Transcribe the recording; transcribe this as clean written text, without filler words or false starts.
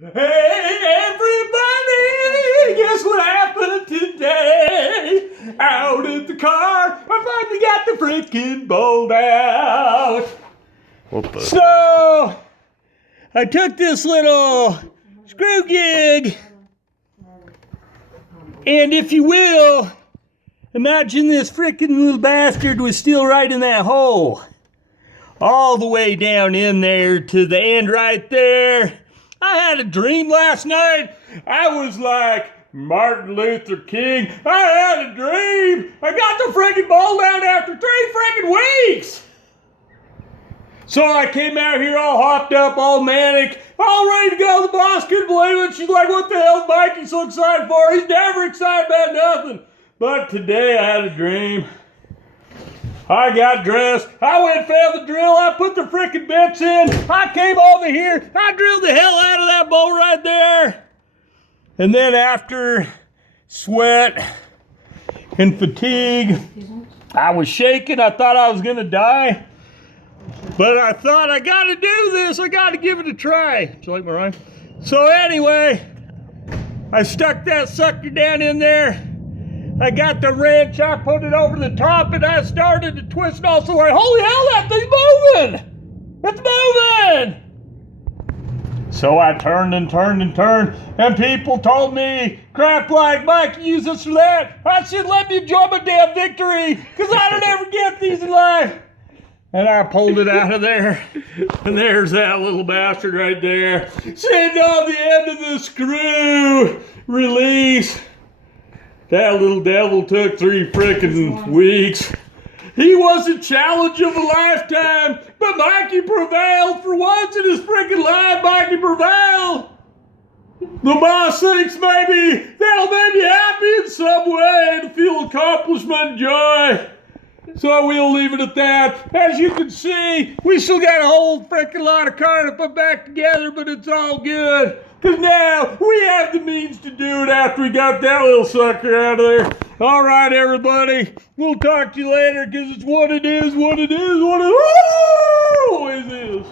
Hey everybody, guess what happened today? Out at the car, I finally got the freaking bolt out. What the? So, I took this little screw gig, and if you will, imagine this freaking little bastard was still right in that hole. All the way down in there to the end right there. I had a dream last night. I was like Martin Luther King. I had a dream. I got the freaking bolt out after 3 freaking weeks. So I came out here all hopped up, all manic, all ready to go. The boss couldn't believe it. She's like, what the hell's Mikey so excited for? He's never excited about nothing. But today I had a dream. I got dressed, I went and found the drill, I put the freaking bits in, I came over here, I drilled the hell out of that bolt right there. And then after sweat and fatigue, I was shaking, I thought I was gonna die. But I thought, I gotta do this, I gotta give it a try. Do you like my rhyme? So anyway, I stuck that sucker down in there. I got the wrench, I put it over the top, and I started to twist also like, holy hell, that thing's moving! It's moving! So I turned and turned and turned, and people told me, crap like, Mike, use this or that. I said, let me enjoy my damn victory, because I don't ever get these in life. And I pulled it out of there, and there's that little bastard right there, sitting on the end of the screw release. That little devil took 3 frickin' weeks. He was a challenge of a lifetime, but Mikey prevailed for once in his frickin' life. Mikey prevailed. The boss thinks maybe that'll make me happy in some way to feel accomplishment and joy. So we'll leave it at that. As you can see, we still got a whole frickin' lot of car to put back together, but it's all good. Because now we have the means to do it after we got that little sucker out of there. All right, everybody. We'll talk to you later because it's what it is, what it is, what it always is.